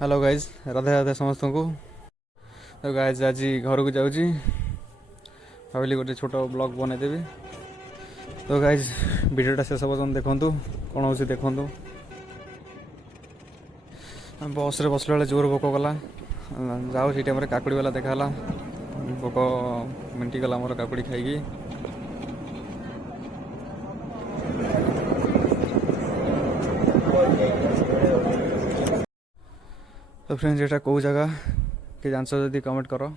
Hello guys Radhe Radhe समस्त को। तो गाइज आज घर को जाऊँगी भाविली गोटे छोट ब्लॉग बनईदेवी। तो गाइज वीडियोटा शेष पर्यटन देखूँ कौन हो देखूँ। बस रे बसला बेले जोर भोक गला जाओ से टाइम काकुड़ी वाला देखाला भोक मिंटिगला मोर काकुड़ी खाई। तो फ्रेंड्स ये कौ जगह कि जान जदि कमेंट कर।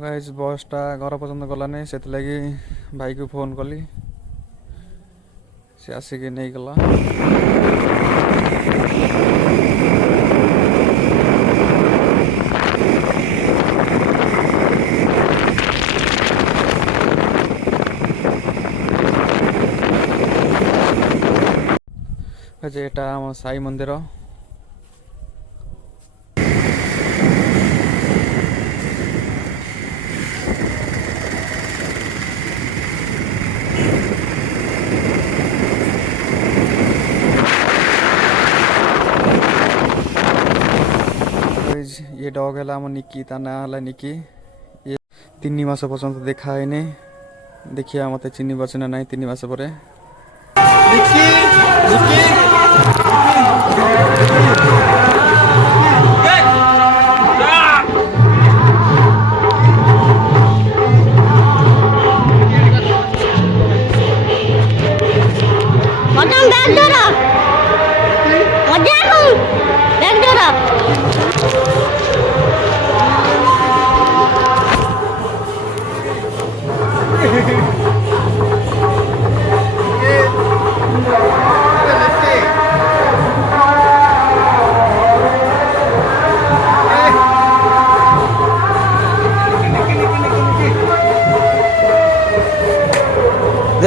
गाइज बसटा घर पर्यंत गलानी से लगी भाई को फोन कली से आसिक नहीं गला। एटा आम साई मंदिर ये डॉग है आम निकी ता ना है निकी। ये 3 मास पर्यंत देखा है देखिए मत चिन्ह बचना ना 3 मास पर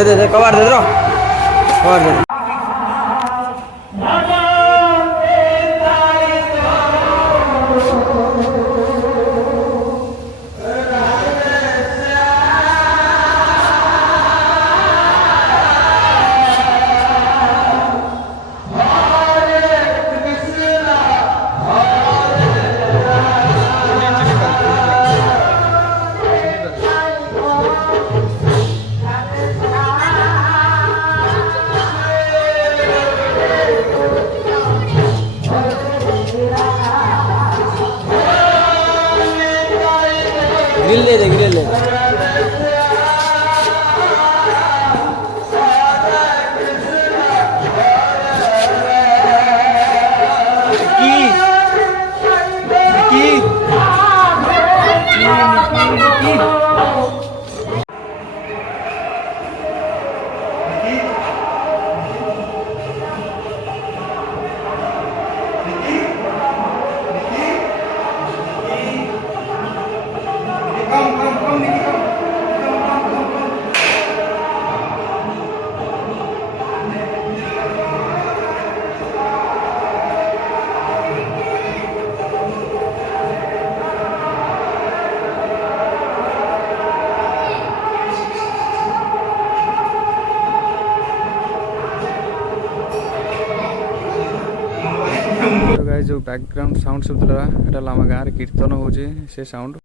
दे कवर दे दो कवर दे। ग्रिल ले ग्रिल ले जो बैकग्राउंड साउंड सब एटा आम गाँव कीर्तन हो से sound.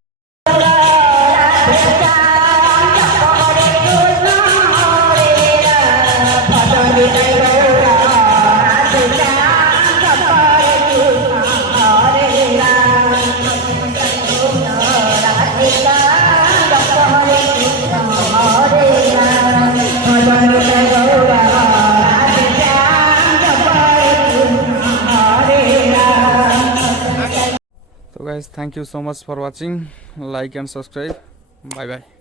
So guys, thank you so much for watching. Like and subscribe. Bye bye.